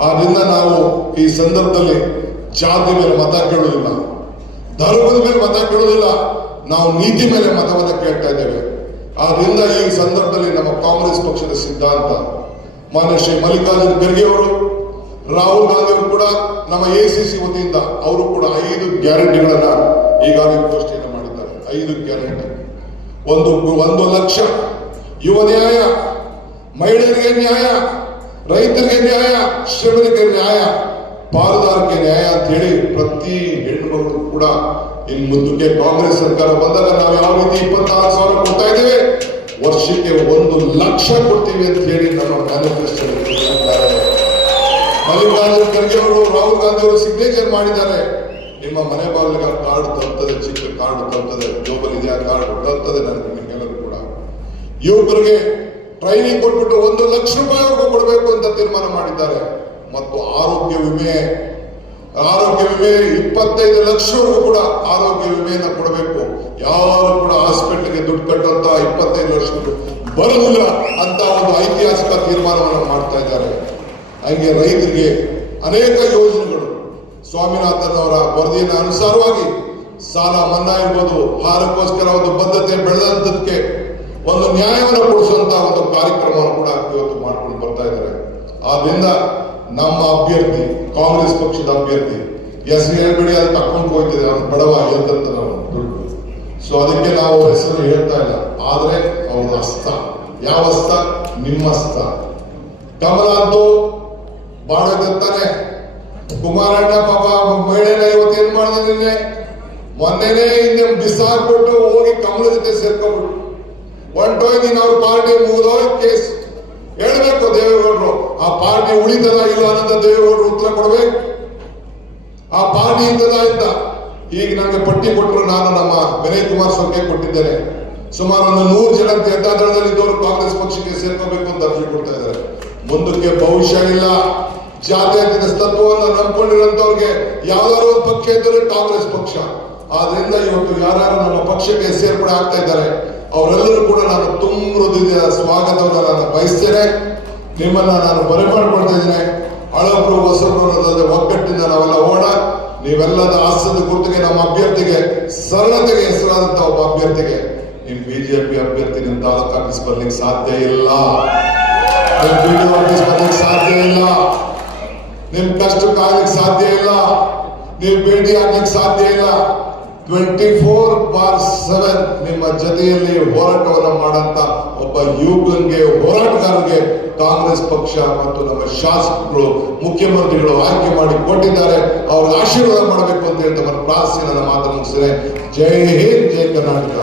ಆದ್ರಿಂದ ನಾವು ಈ ಸಂದರ್ಭದಲ್ಲಿ ಜಾತಿ ಮೇಲೆ ಮತ ಕೇಳುವುದಿಲ್ಲ. ಧರ್ಮದ ಮೇಲೆ ಮತ ಕೇಳುವುದಿಲ್ಲ. ನಾವು ನೀತಿ ಮೇಲೆ ಮತವನ್ನು ಕೇಳ್ತಾ ಇದ್ದೇವೆ. ಆದ್ರಿಂದ ಈ ಸಂದರ್ಭದಲ್ಲಿ ನಮ್ಮ ಕಾಂಗ್ರೆಸ್ ಪಕ್ಷದ ಸಿದ್ಧಾಂತ. ಮಾನ್ಯ ಶ್ರೀ ಮಲ್ಲಿಕಾರ್ಜುನ್ ಖರ್ಗೆ ಅವರು, ರಾಹುಲ್ ಗಾಂಧಿ ಅವರು ಕೂಡ, ನಮ್ಮ ಎ ಸಿ ಸಿ ವತಿಯಿಂದ ಅವರು ಕೂಡ ಐದು ಗ್ಯಾರಂಟಿಗಳನ್ನ ಈಗಾಗಲೇ ಘೋಷಣೆಯನ್ನು ಮಾಡಿದ್ದಾರೆ. ಐದು ಗ್ಯಾರಂಟಿ. ಒಂದು ಒಂದು ಲಕ್ಷ. ಯುವ ನ್ಯಾಯ, ಮಹಿಳೆಯರಿಗೆ ನ್ಯಾಯ, ರೈತರಿಗೆ ನ್ಯಾಯ ಶ್ರಮಿಕರಿಗೆ ನ್ಯಾಯ, ಪಾಲುದಾರಿಕೆ ನ್ಯಾಯ ಅಂತ ಹೇಳಿ ಪ್ರತಿ ಹೆಣ್ಣುಮಗಳು ಕೂಡ ಇನ್ ಮುಂದಕ್ಕೆ ಕಾಂಗ್ರೆಸ್ ಸರ್ಕಾರ ಬಂದಾಗ ನಾವು ಯಾವ ರೀತಿ ಇಪ್ಪತ್ತಾರು ಸಾವಿರ ಕೊಡ್ತಾ ಇದ್ದೇವೆ? ವರ್ಷಕ್ಕೆ ಒಂದು ಲಕ್ಷ ಕೊಡ್ತೀವಿ ಅಂತ ಹೇಳಿ ನಮ್ಮ ಮ್ಯಾನಿಫೆಸ್ಟೋ ಖರ್ಗೆ ಅವರು, ರಾಹುಲ್ ಗಾಂಧಿ ಅವರು ಸಿಗ್ನೇಚರ್ ಮಾಡಿದ್ದಾರೆ. ನಿಮ್ಮ ಮನೆ ಬಾಗಿಲಿಗೆ ಕಾರ್ಡ್ ತರ್ತದೆ ಚಿಕ್ಕ ಕಾರ್ಡ್ ತರ್ತದೆ ಗ್ಲೋಬಲ್ ಇದೆಯಾ? ಕಾರ್ಡ್ ತರ್ತದೆ ನನಗೆ ನಿಮಗೆಲ್ಲರೂ ಕೂಡ. ಯುವಕರಿಗೆ ಟ್ರೈನಿಂಗ್ ಕೊಟ್ಬಿಟ್ಟು ಒಂದು ಲಕ್ಷ ರೂಪಾಯಿವರೆಗೂ ಕೊಡಬೇಕು ಅಂತ ತೀರ್ಮಾನ ಮಾಡಿದ್ದಾರೆ. ಮತ್ತು ಆರೋಗ್ಯ ವಿಮೆ ಆರೋಗ್ಯ ವಿಮೆ ಇಪ್ಪತ್ತೈದು ಲಕ್ಷವರೆಗೂ ಕೂಡ ಆರೋಗ್ಯ ವಿಮೆಯನ್ನ ಕೊಡಬೇಕು. ಯಾರು ಕೂಡ ಹಾಸ್ಪಿಟಲ್ಗೆ ದುಡ್ಡು ಕಟ್ಟಂತ ಇಪ್ಪತ್ತೈದು ಲಕ್ಷ ಬರುವುದಿಲ್ಲ ಅಂತ ಒಂದು ಐತಿಹಾಸಿಕ ತೀರ್ಮಾನವನ್ನು ಮಾಡ್ತಾ ಇದ್ದಾರೆ. ಹಂಗೆ ರೈತರಿಗೆ ಅನೇಕ ಯೋಜನೆಗಳು. ಸ್ವಾಮಿನಾಥನ್ ಅವರ ವರದಿಯ ಅನುಸಾರವಾಗಿ ಸಾಲ ಮನ್ನಾ ಇರ್ಬೋದು, ಹಾರಕ್ಕೋಸ್ಕರ ಒಂದು ಬದ್ಧತೆ ಬೆಳೆದಂತದಕ್ಕೆ ಒಂದು ನ್ಯಾಯವನ್ನು ಕೊಡಿಸುವಂತ ಒಂದು ಕಾರ್ಯಕ್ರಮವನ್ನು ಕೂಡ ಇವತ್ತು ಮಾಡ್ಕೊಂಡು ಬರ್ತಾ ಇದ್ದಾರೆ. ಆದ್ರಿಂದ ನಮ್ಮ ಅಭ್ಯರ್ಥಿ, ಕಾಂಗ್ರೆಸ್ ಪಕ್ಷದ ಅಭ್ಯರ್ಥಿ, ಎಸ್ ಹೇಳ್ಬೇಡಿ ಅದು ತಕ್ಕೊಂಡು ಹೋಗ್ತಿದೆ. ನಾನು ಬಡವ ಎಂತಂತ ನಾವು ದುಡ್ಡು ಸೊ ಅದಕ್ಕೆ ನಾವು ಹೆಸರು ಹೇಳ್ತಾ ಇಲ್ಲ. ಆದ್ರೆ ಅವ್ರ ಹಸ್ತ. ಯಾವ ಹಸ್ತ? ನಿಮ್ಮ ಹಸ್ತ. ಕಮಲ ಅಂತೂ ಬಾಳಕತ್ತಾನೆ ಕುಮಾರಣ್ಣ ಪಾಪ ಮಹಿಳೆನ ಇವತ್ತು ಏನ್ ಮಾಡಿದೆ ನಿನ್ನೆ? ಮೊನ್ನೆನೇ ಹಿಂದೆ ಬಿಸಾಕ್ಬಿಟ್ಟು ಹೋಗಿ ಕಮಲ ಜೊತೆ ಸೇರ್ಕೊಂಡ್ಬಿಟ್ಟು ಹೊಂಟೋಗಿ ನೀನು ಅವ್ರ ಪಾರ್ಟಿ ಮುಗಿದೋ ಕೇಸ್ ಹೇಳ್ಬೇಕು, ದೇವೇಗೌಡರು. ಆ ಪಾರ್ಟಿ ಉಳಿತದ ಇಲ್ಲ ಅನ್ನೋದ ದೇವೇಗೌಡರು ಉತ್ತರ ಕೊಡ್ಬೇಕು. ಆ ಪಾರ್ಟಿ ಅಂತ ಈಗ ನನಗೆ ಪಟ್ಟಿ ಕೊಟ್ಟರು ನಾನು ನಮ್ಮ ವಿನಯ್ ಕುಮಾರ್ ಸೊಕ್ಕೆ ಕೊಟ್ಟಿದ್ದೇನೆ. ಸುಮಾರು ಒಂದು ನೂರು ಜನ ಜನತಾದಳದಲ್ಲಿ ಇದ್ದವರು ಕಾಂಗ್ರೆಸ್ ಪಕ್ಷಕ್ಕೆ ಸೇರ್ಕೋಬೇಕು ಅಂತ ಅರ್ಜಿ ಕೊಡ್ತಾ ಇದ್ದಾರೆ. ಮುಂದಕ್ಕೆ ಭವಿಷ್ಯ ಇಲ್ಲ. ಜಾತ್ಯತೀತ ತತ್ವವನ್ನು ನಂಬಿಕೊಂಡಿರುವಂತವ್ರಿಗೆ ಯಾವ್ದಾದ್ರು ಪಕ್ಷ ಇದ್ದರೆ ಕಾಂಗ್ರೆಸ್ ಪಕ್ಷ. ಆದ್ರಿಂದ ಇವತ್ತು ಯಾರು ನಮ್ಮ ಪಕ್ಷಕ್ಕೆ ಸೇರ್ಪಡೆ ಆಗ್ತಾ ಇದ್ದಾರೆ ಅವರೆಲ್ಲರೂ ಕೂಡ ನಾನು ತುಂಬ ಹೃದಯ ಸ್ವಾಗತವನ್ನು ನಾನು ಬಯಸ್ತೇನೆ. ನಿಮ್ಮನ್ನ ನಾನು ಬರೆ ಮಾಡ್ಕೊಳ್ತಾ ಇದ್ದೇನೆ. ಹಳಬ್ರು, ಹೊಸಬ್ರು ಅನ್ನೋದಾದ್ರೆ ಒಗ್ಗಟ್ಟಿಂದ ನಾವೆಲ್ಲ ಓಡ ನೀವೆಲ್ಲದ ಹಾಸ್ಯದ ಗುರುತಿಗೆ, ನಮ್ಮ ಅಭ್ಯರ್ಥಿಗೆ, ಸರಳತೆಗೆ ಹೆಸರಾದಂತಹ ಒಬ್ಬ ಅಭ್ಯರ್ಥಿಗೆ ನಿಮ್ ಬಿಜೆಪಿ ಅಭ್ಯರ್ಥಿ ನಿಮ್ ತಾಲೂಕು ಆಫೀಸ್ ಬರ್ಲಿಕ್ಕೆ ಸಾಧ್ಯ ಇಲ್ಲ. ಆಫೀಸ್ ಬರ್ಲಿಕ್ಕೆ ಸಾಧ್ಯ ಇಲ್ಲ. ನಿಮ್ ಕಷ್ಟ ಕಾಯ್ಲಿಕ್ಕೆ ಸಾಧ್ಯ ಇಲ್ಲ. ನೀವು ಭೇಟಿ ಆಗ್ಲಿಕ್ಕೆ ಸಾಧ್ಯ ಇಲ್ಲ. ಟ್ವೆಂಟಿ ಫೋರ್ ಬಾರ್ ಸೆವೆನ್ ನಿಮ್ಮ ಜೊತೆಯಲ್ಲಿ ಹೋರಾಟವನ್ನು ಮಾಡಂತ ಒಬ್ಬ ಯುವಕನಿಗೆ ಹೋರಾಟಗಾರರಿಗೆ ಕಾಂಗ್ರೆಸ್ ಪಕ್ಷ ಮತ್ತು ನಮ್ಮ ಶಾಸಕರು, ಮುಖ್ಯಮಂತ್ರಿಗಳು ಆಯ್ಕೆ ಮಾಡಿ ಕೊಟ್ಟಿದ್ದಾರೆ. ಅವ್ರ ಆಶೀರ್ವಾದ ಮಾಡಬೇಕು ಅಂತ ಹೇಳಿ ತಮ್ಮ ಪ್ರಾರ್ಥನೆ ಮಾತು ಮುಗಿಸಿದೆ ಜೈ ಹಿಂದ್, ಜೈ ಕರ್ನಾಟಕ.